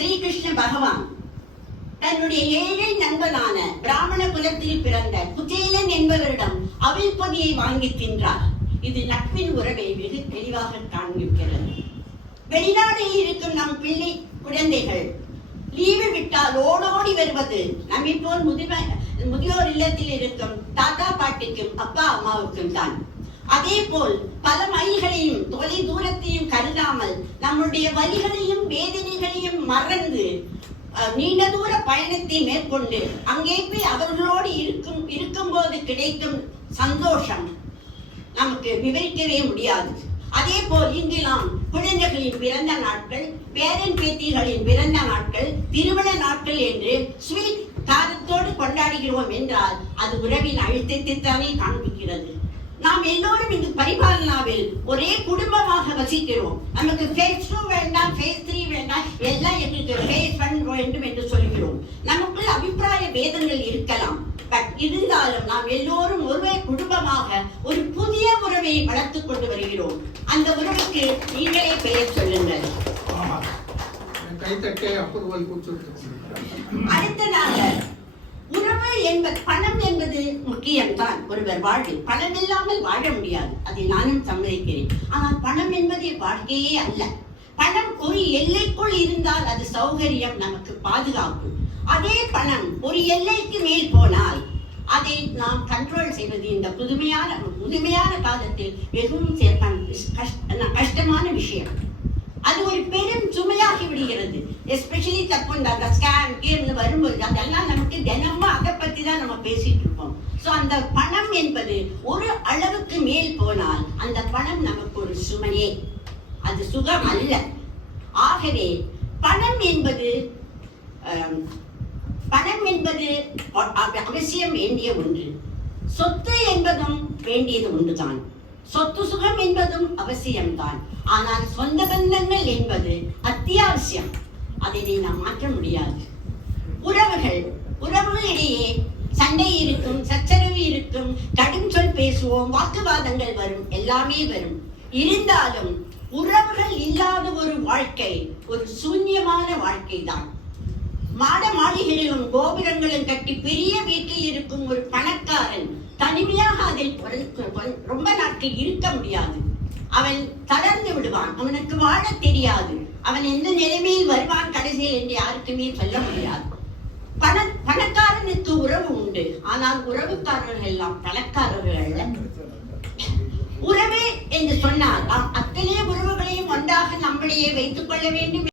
ஸ்ரீகிருஷ்ண பகவான் தன்னுடைய ஏழை நண்பனான பிராமண குலத்தில் பிறந்த குச்சேலன் என்பவரிடம் அவில் பொதியை வாங்கி தின்றார். இது நட்பின் உறவை வெகு தெளிவாக காண்பிக்கிறது. வெளிநாட்டில் இருக்கும் நம் பிள்ளை குழந்தைகள் லீவு விட்டால் ஓடோடி வருவது நம்மை போல் முதியோர் இல்லத்தில் இருக்கும் தாத்தா பாட்டிக்கும் அப்பா அம்மாவுக்கும் தான். அதே போல் பல மைல்களையும் தொலை தூரத்தையும் கருதாமல் நம்முடைய வலிகளையும் வேதனைகளையும் மறந்து நீண்ட தூர பயணத்தை மேற்கொண்டு அங்கே போய் அவர்களோடு இருக்கும் போது கிடைக்கும் சந்தோஷம் நமக்கு விவரிக்கவே முடியாது. அதே போல் இங்கு நாம் குழந்தைகளின் பிறந்த நாட்கள், பேரன் பேத்திகளின் பிறந்த நாட்கள், திருமண நாட்கள் என்று ஸ்வீட் காரத்தோடு கொண்டாடுகிறோம் என்றால் அது உறவின் அழுத்தத்தை தானே காண்பிக்கிறது. நாம் எல்லோரும் இந்த பரிபாலனாவில் ஒரே குடும்பமாக வசிக்கிறோம். நமக்கு phase 2 வேண்டாம், phase 3 வேண்டாம், எல்லாம் எங்களுக்கு phase 1 வேண்டும் என்று சொல்கிறோம். நமக்குள் அபிப்பிராய பேதங்கள் இருக்கலாம். பட் இருந்தாலும் நாம் எல்லோரும் ஒரே குடும்பமாக ஒரு புதிய உறவை வளர்த்துக் கொண்டு வருகிறோம். அந்த உறவுக்கு நீங்களே பெயர் சொல்லுங்கள். அடுத்ததாக உறவு என்பது பணம் என்பது முக்கியம்தான். ஒருவர் வாழ்வில் பணம் இல்லாமல் வாழ முடியாது, அதை நானும் சம்மதிக்கிறேன். ஆனால் பணம் என்பது வாழ்க்கையே அல்ல. பணம் ஒரு எல்லைக்குள் இருந்தால் அது சௌகரியம், நமக்கு பாதுகாப்பு. அதே பணம் ஒரு எல்லைக்கு மேல் போனால் அதை நாம் கண்ட்ரோல் செய்வது இந்த புதுமையான காலத்தில் மிகவும் கஷ்டமான விஷயம். அது ஒரு பெரும் சுமையாகி விடுகிறது. எஸ்பெஷலி தப்பு இந்த ஸ்கேம் கேம்னு வரும்போது அதெல்லாம் நமக்கு தினமும் அதை பத்தி தான் நம்ம பேசிட்டு இருப்போம். ஸோ அந்த பணம் என்பது ஒரு அளவுக்கு மேல் போனால் அந்த பணம் நமக்கு ஒரு சுமையே, அது சுகம் அல்ல. ஆகவே பணம் என்பது அவசியம் வேண்டிய ஒன்று. சொத்து என்பதும் வேண்டியது ஒன்றுதான். சொத்து சுகம் என்பதும் அவசியம்தான். ஆனால் சொந்த பந்தங்கள் என்பது அத்தியாவசியம். அதை நாம் மாற்ற முடியாது. உறவுகளிடையே சண்டை இருக்கும், சச்சரவு இருக்கும், கடும் சொல் பேசுவோம், வாக்குவாதங்கள் வரும், எல்லாமே வரும். இருந்தாலும் உறவுகள் இல்லாத ஒரு வாழ்க்கை ஒரு சூன்யமான வாழ்க்கை தான். மாட மாளிகைகளும் கோபுரங்களும் கட்டி பெரிய வீட்டில் இருக்கும் ஒரு பணக்காரன் தனிமையாக அதில் ரொம்ப நாட்கள் இருக்க முடியாது. அவன் தளர்ந்து விடுவான், அவனுக்கு வாழ தெரியாது, அவன் எந்த நிலைமையில் வருவான் கடைசியில் என்று யாருக்குமே சொல்ல முடியாது. பணக்காரனுக்கு உறவு உண்டு, ஆனால் உறவுக்காரர்கள் எல்லாம் பணக்காரர்கள். உறவு என்று சொன்னால் நாம் அத்தனை உறவுகளையும் ஒன்றாக நம்மளையே வைத்துக் கொள்ள வேண்டும்.